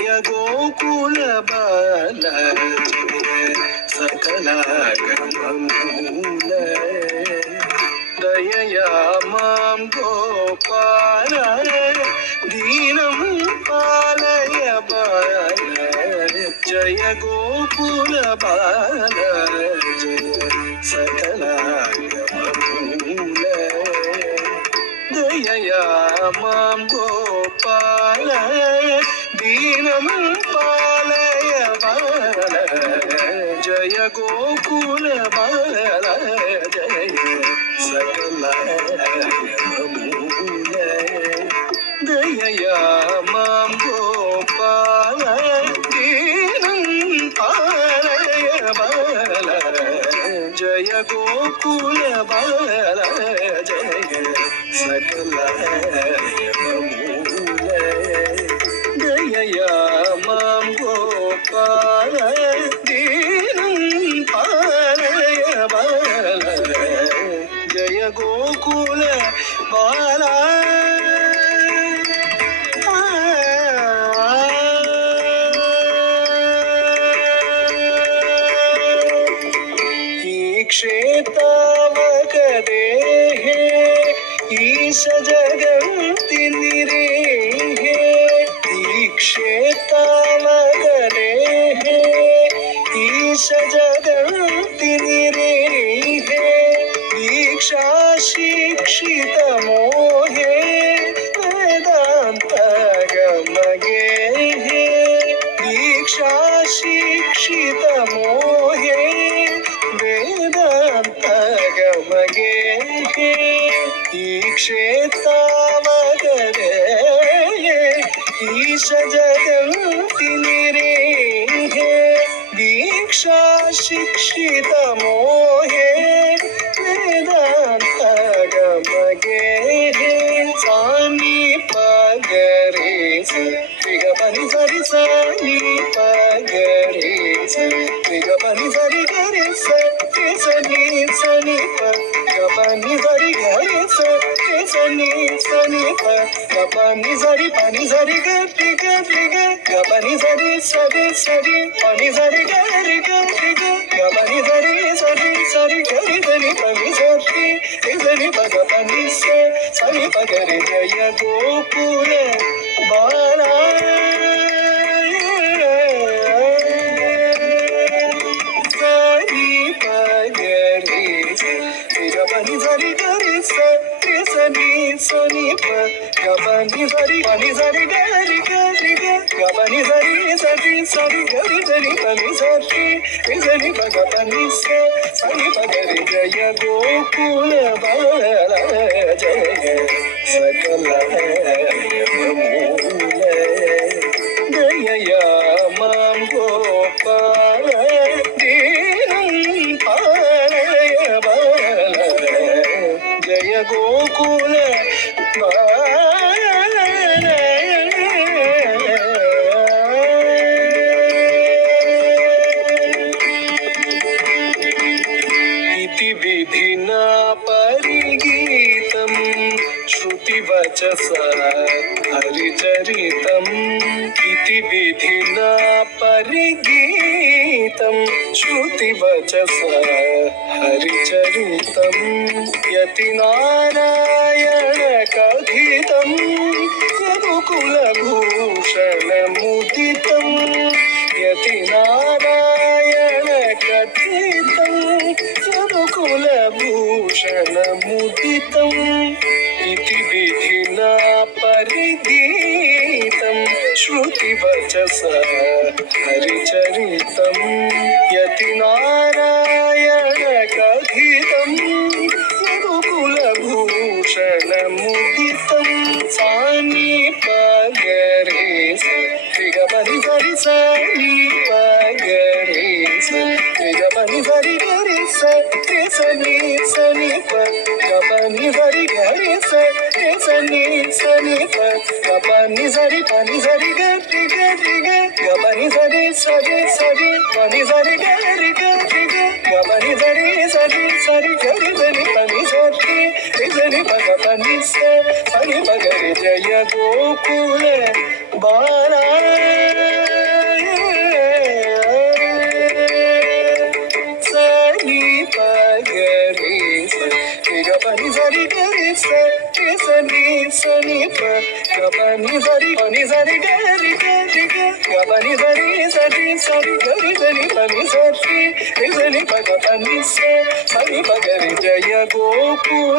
జయ గోకుల బాల జయ సకల గమూల దయయా మాం గోపాల దీనం పాలయ బాల జయ గోకుల బాల జయ సకల గమూల దయయా మాం గోపాల దీనం పాలయ బాల జయ గోకుల బాల జయ సకల గమూల దయయా మాం గోపాల దీనం పాలయ బాల జయ గోకుల బాల జయ సకల గమూల దయయా మాం గోపాల దీనం పాలయ బాల జయ గోకుల బాల క్షేతావగదేహే ఈశ జగంతి నిరేహే ఈ క్షేతావగదేహే ఈశ జగంతి నిరేహే దీక్షా శిక్షిత మోహే వేదాంత గమగేహే దీక్షా శిక్షిత మోహే వేదాంత గమగేహే ఈ క్షేత్రావగదే ఈశ జగంతి నిరేహే దీక్షా శిక్షిత మోహే వేదాంత గమగేహే సాని పగరే త్రిగ పని సరి సాని పగరే త్రిగ పని సరి గరే సని సని పని సరి గరే సని సని పని సరి గరి గరి గని సరి సరి సరి పని సరి గరి గరి గని సరి సరి సరి గరి గరి పని సరి సరి పగ పని సరి పగరి జయ గోకుల బాల పని సరి గరి సని సని పని సరి గరి గరి గని సరి సరి సరి గరి గరి పని సరి సరి పగ పని సరి పగరి జయ గోకుల బాల జయ సకల గమూల దయయా మాం గోపాల దీనం పాలయ బాల జయ గోకుల బాల ఇతి విధినా పరిగీతం శృతివచస హరిచరితం ఇతి విధినా పరిగీతం శృతివచస హరిచరితం యతి నారాయణ కథితం యదుకులభూషణముదితం యతి నారాయణ కథితం యదుకులభూషణముదితం ఇతి విధినా పరిగీతం శృతివచస హరిచరితం యతి నారాయణ కథితం యదుకులభూషణముదితం సాని పగరే త్రిగ పని సరి సాని పగరే త్రిగ పని సరి గరి సని సని పని సరి గరి సని సని పని సరి గరి గరి పని సరి సరి సరి పని సరి గరి గరి పని సరి సరి సరి గరి గరి పని సరి సరి పగ పని సరి పగరి జయ గోకుల బాల పని సరి సరి సరి గరి గరి పని సరి రిజని పగ పని సరి పగరి జయ గోకుల